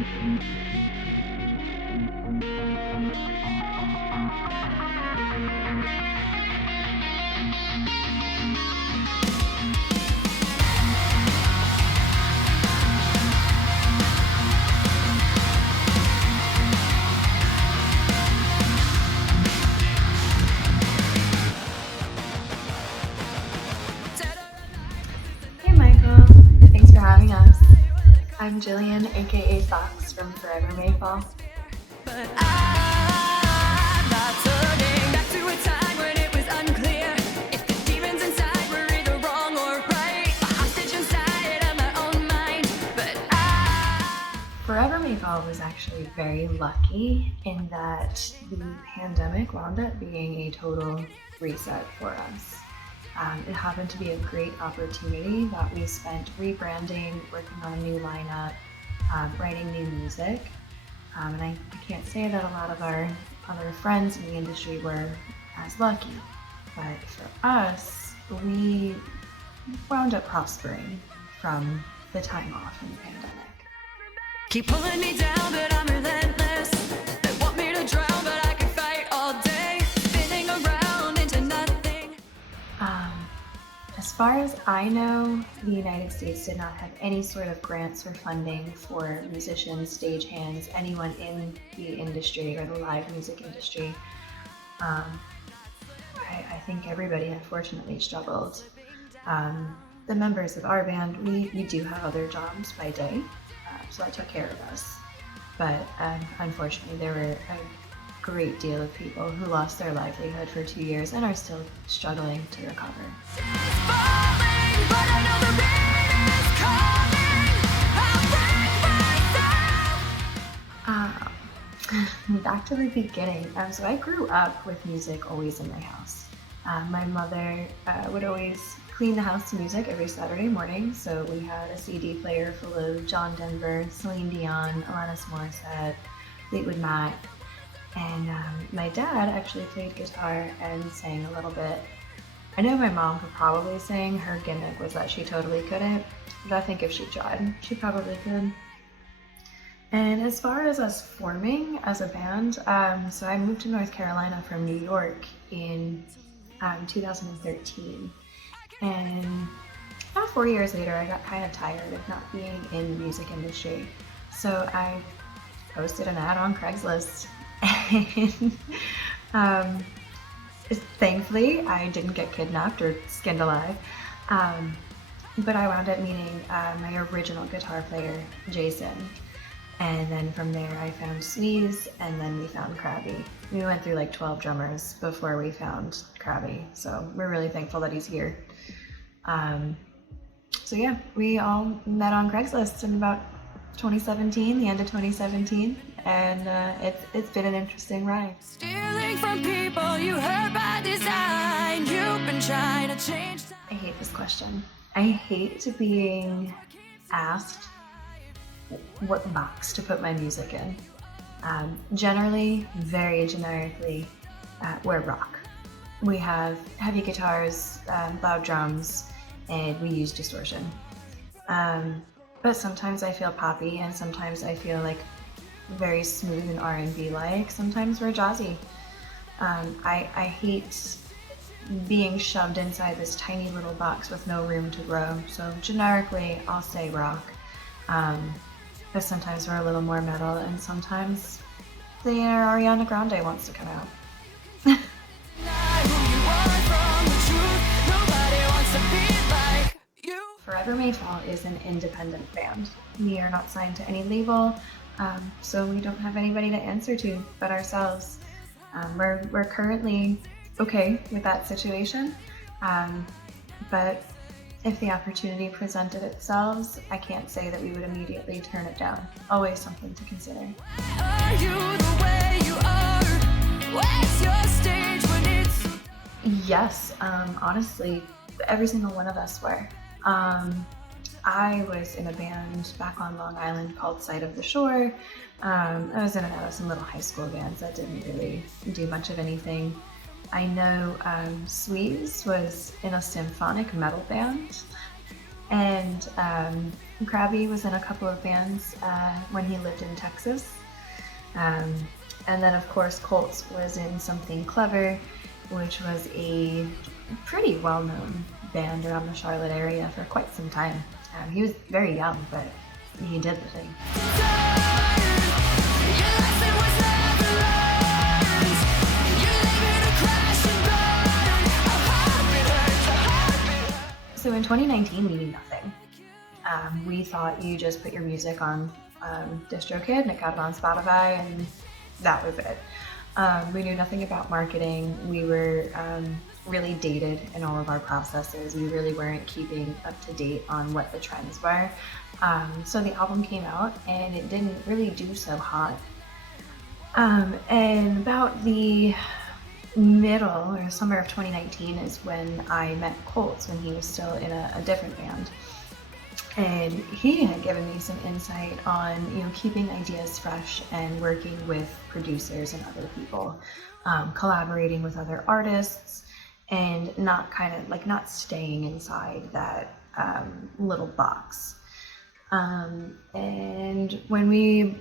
Hey Michael, thanks for having us. I'm Jillyan, aka Fox from Forever May Fall. But I'm not turning back to a time when it was unclear if the demons inside were either wrong or right. A hostage inside of my own mind. But Forever May Fall was actually very lucky in that the pandemic wound up being a total reset for us. It happened to be a great opportunity that we spent rebranding, working on a new lineup, writing new music. And I can't say that a lot of our other friends in the industry were as lucky, but for us, we wound up prospering from the time off in the pandemic. keep pulling me down, but I'm relentless. They want me to drown, but I can fight all day, spinning around into nothing. As far as I know, the United States did not have any sort of grants or funding for musicians, stagehands, anyone in the industry or the live music industry. I think everybody unfortunately struggled. The members of our band, we do have other jobs by day, so that took care of us. But unfortunately, there were a great deal of people who lost their livelihood for 2 years and are still struggling to recover. Falling, but I know the rain is coming. I'll break myself. Back to the beginning. So I grew up with music always in my house. My mother would always clean the house to music every Saturday morning, so we had a CD player full of John Denver, Celine Dion, Alanis Morissette, Fleetwood Mac, and my dad actually played guitar and sang a little bit. I know my mom could probably sing. Her gimmick was that she totally couldn't, but I think if she tried, she probably could. And as far as us forming as a band, so I moved to North Carolina from New York in 2013. And about 4 years later, I got kind of tired of not being in the music industry. So I posted an ad on Craigslist. And thankfully, I didn't get kidnapped or skinned alive. But I wound up meeting my original guitar player, Jason. And then from there, I found Sneeze, and then we found Crabby. We went through like 12 drummers before we found Crabby, so we're really thankful that he's here. So yeah, we all met on Craigslist in about 2017, the end of 2017, and it's been an interesting ride. Stealing from people you hurt by design. You've been trying to change. I hate this question. I hate being asked what box to put my music in. Generally, very generically, we're rock. We have heavy guitars, loud drums, and we use distortion. But sometimes I feel poppy, and sometimes I feel like very smooth and R&B like. Sometimes we're jazzy. I hate being shoved inside this tiny little box with no room to grow. So generically, I'll say rock. But sometimes we're a little more metal, and sometimes the inner Ariana Grande wants to come out. Forever May Fall is an independent band. We are not signed to any label, so we don't have anybody to answer to but ourselves. We're currently okay with that situation, but if the opportunity presented itself, I can't say that we would immediately turn it down. Always something to consider. Are you the way you are? Where's your stage when it's... Yes, honestly, every single one of us were. I was in a band back on Long Island called Side of the Shore. I was in and out of some little high school bands that didn't really do much of anything. I know Sweeze was in a symphonic metal band. And Crabby was in a couple of bands when he lived in Texas. And then of course Colt was in Something Clever, which was a pretty well-known band around the Charlotte area for quite some time. He was very young, but he did the thing. So in 2019, we knew nothing. We thought you just put your music on DistroKid and it got it on Spotify, and that was it. We knew nothing about marketing. We were really dated in all of our processes. We really weren't keeping up to date on what the trends were. So the album came out and it didn't really do so hot. And about the middle or summer of 2019 is when I met Colt, when he was still in a different band. And he had given me some insight on, keeping ideas fresh and working with producers and other people, collaborating with other artists, and not staying inside that little box. And when we,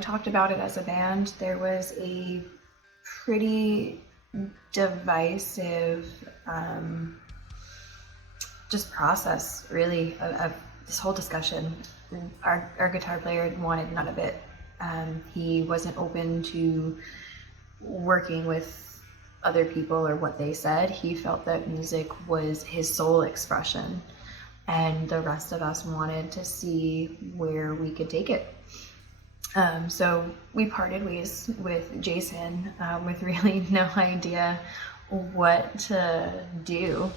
talked about it as a band, there was a pretty divisive just process, really, of this whole discussion. Our guitar player wanted none of it. He wasn't open to working with other people or what they said. He felt that music was his sole expression, and the rest of us wanted to see where we could take it. So we parted ways with Jason with really no idea what to do.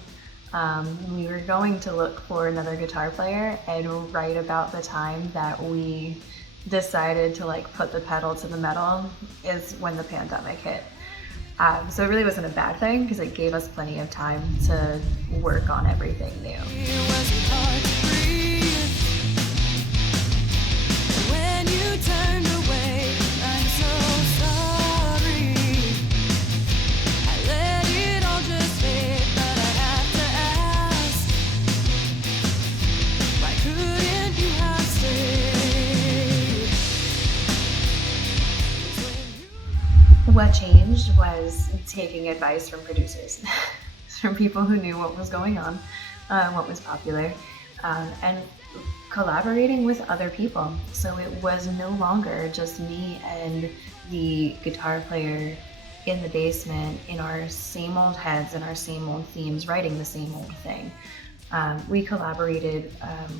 We were going to look for another guitar player, and right about the time that we decided to put the pedal to the metal is when the pandemic hit. So it really wasn't a bad thing because it gave us plenty of time to work on everything new. What changed was taking advice from producers, from people who knew what was going on, what was popular, and collaborating with other people. So it was no longer just me and the guitar player in the basement in our same old heads and our same old themes, writing the same old thing. We collaborated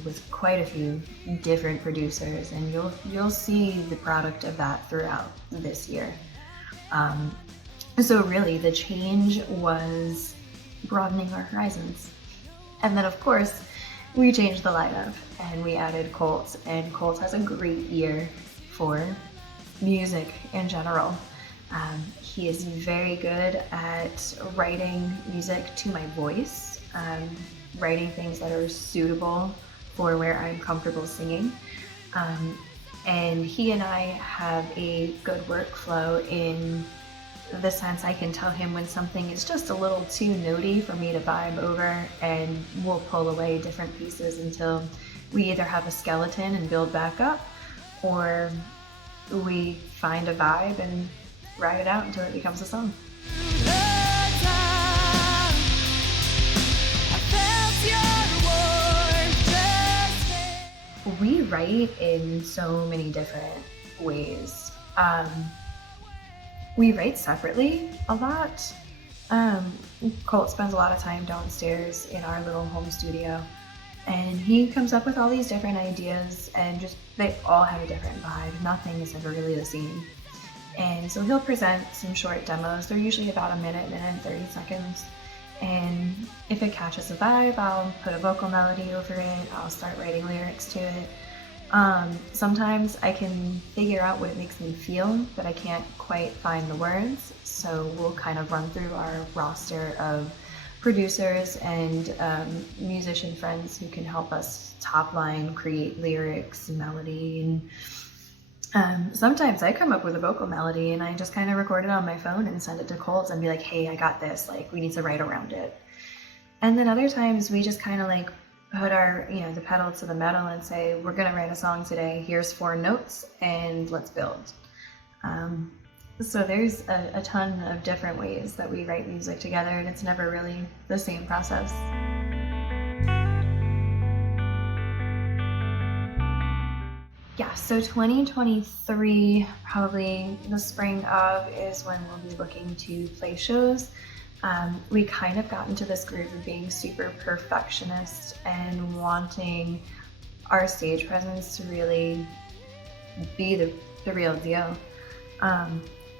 with quite a few different producers, and you'll see the product of that throughout this year. So really the change was broadening our horizons. And then of course we changed the lineup and we added Colt, and Colt has a great ear for music in general. He is very good at writing music to my voice, writing things that are suitable for where I'm comfortable singing. And he and I have a good workflow in the sense I can tell him when something is just a little too notey for me to vibe over, and we'll pull away different pieces until we either have a skeleton and build back up, or we find a vibe and ride it out until it becomes a song. We write in so many different ways. We write separately a lot. Colt spends a lot of time downstairs in our little home studio, and he comes up with all these different ideas, and just they all have a different vibe. Nothing is ever really the same. And so he'll present some short demos. They're usually about a minute and 30 seconds. And if it catches a vibe, I'll put a vocal melody over it. I'll start writing lyrics to it. Sometimes I can figure out what it makes me feel, but I can't quite find the words. So we'll kind of run through our roster of producers and musician friends who can help us top line, create lyrics, melody, and sometimes I come up with a vocal melody and I just kind of record it on my phone and send it to Colt and be like, hey, I got this, we need to write around it. And then other times we just kind of put our, the pedal to the metal and say, we're gonna write a song today, here's 4 notes and let's build. So there's a ton of different ways that we write music together, and it's never really the same process. Yeah, so 2023, probably the spring of, is when we'll be looking to play shows. We kind of got into this groove of being super perfectionist and wanting our stage presence to really be the real deal.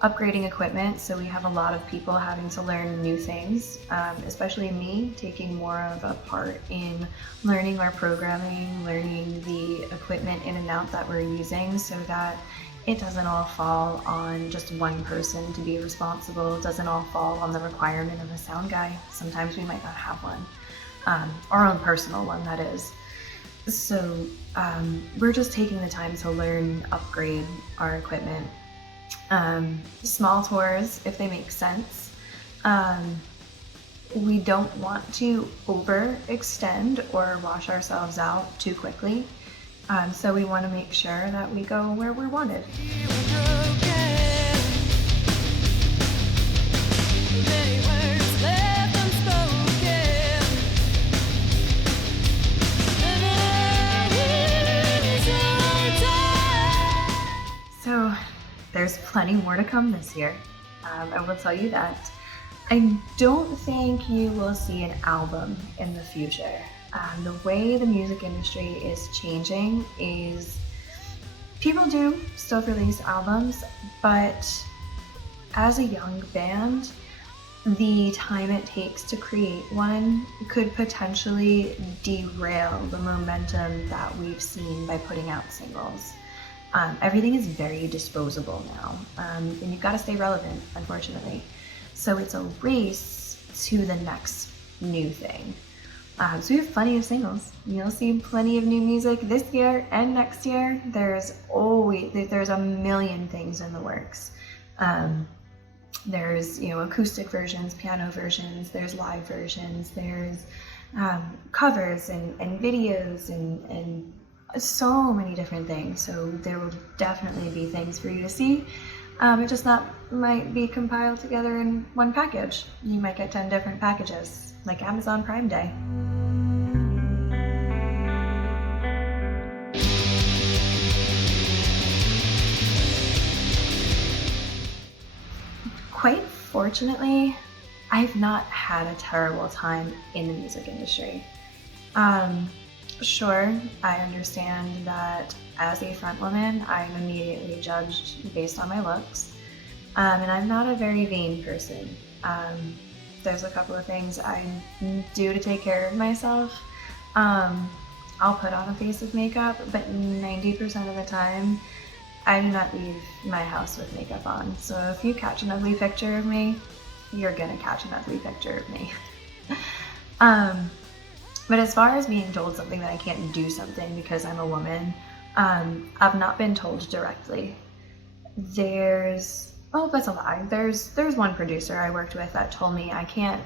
Upgrading equipment, so we have a lot of people having to learn new things, especially me, taking more of a part in learning our programming, learning the equipment in and out that we're using, so that it doesn't all fall on just one person to be responsible. It doesn't all fall on the requirement of a sound guy. Sometimes we might not have one, our own personal one, that is. So we're just taking the time to learn, upgrade our equipment. Small tours, if they make sense. We don't want to overextend or wash ourselves out too quickly. So we want to make sure that we go where we're wanted. So there's plenty more to come this year. I will tell you that. I don't think you will see an album in the future. The way the music industry is changing is people do still release albums, but as a young band, the time it takes to create one could potentially derail the momentum that we've seen by putting out singles. Everything is very disposable now, and you've got to stay relevant, unfortunately. So it's a race to the next new thing. So we have plenty of singles. You'll see plenty of new music this year and next year. There's a million things in the works. There's acoustic versions, piano versions, there's live versions, there's covers and videos and so many different things. So there will definitely be things for you to see. It just might be compiled together in one package. You might get 10 different packages, like Amazon Prime Day. Quite fortunately, I've not had a terrible time in the music industry. Sure, I understand that as a front woman, I'm immediately judged based on my looks, and I'm not a very vain person. There's a couple of things I do to take care of myself. I'll put on a face of makeup, but 90% of the time, I do not leave my house with makeup on. So if you catch an ugly picture of me, you're gonna catch an ugly picture of me. But as far as being told something that I can't do something because I'm a woman, I've not been told directly. That's a lie. There's one producer I worked with that told me I can't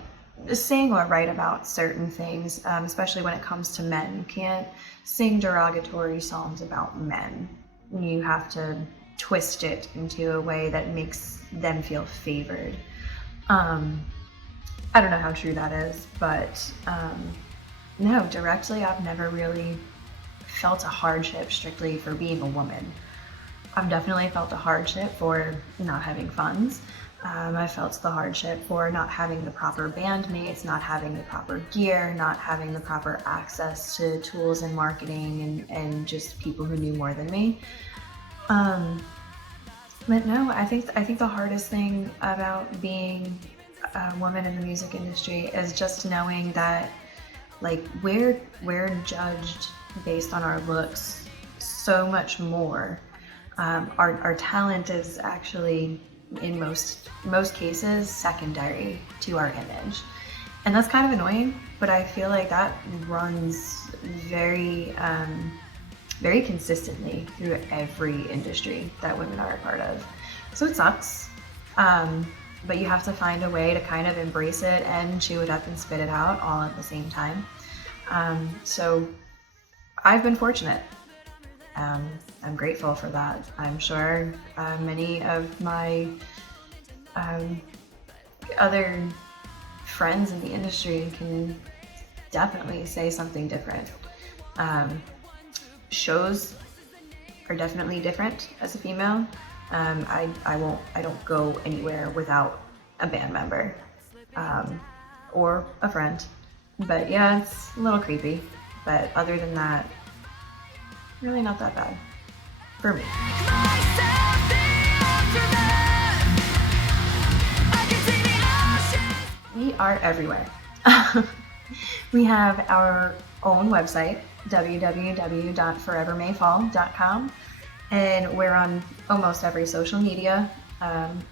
sing or write about certain things, especially when it comes to men. You can't sing derogatory songs about men. You have to twist it into a way that makes them feel favored. I don't know how true that is, but no, directly I've never really felt a hardship strictly for being a woman. I've definitely felt a hardship for not having funds. I felt the hardship for not having the proper bandmates, not having the proper gear, not having the proper access to tools and marketing and just people who knew more than me. But no, I think the hardest thing about being a woman in the music industry is just knowing that we're judged based on our looks so much more. Our talent is actually, in most cases, secondary to our image. And that's kind of annoying, but I feel like that runs very consistently through every industry that women are a part of. So it sucks, but you have to find a way to kind of embrace it and chew it up and spit it out all at the same time. So I've been fortunate. I'm grateful for that. I'm sure many of my other friends in the industry can definitely say something different. Shows are definitely different as a female. I don't go anywhere without a band member or a friend. But yeah, it's a little creepy. But other than that, really not that bad for me. We are everywhere. We have our own website, www.forevermayfall.com, and we're on almost every social media,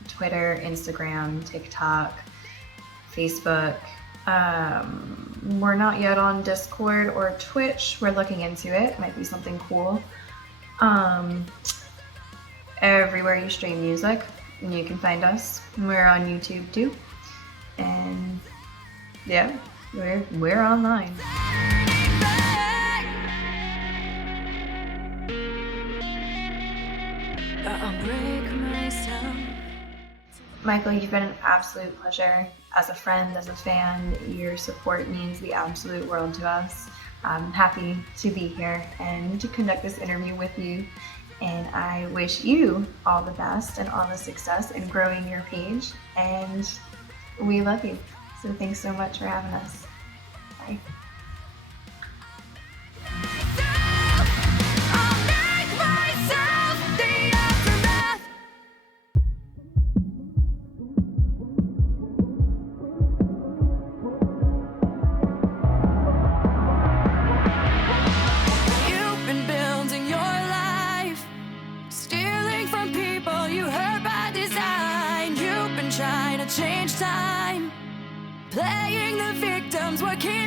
Twitter, Instagram, TikTok, Facebook. We're not yet on Discord or Twitch. We're looking into it. Might be something cool. Everywhere you stream music, you can find us. We're on YouTube too. And yeah, we're online. Michael, you've been an absolute pleasure as a friend, as a fan. Your support means the absolute world to us. I'm happy to be here and to conduct this interview with you. And I wish you all the best and all the success in growing your page. And we love you. So thanks so much for having us. Bye. Change time, playing the victims, what keeps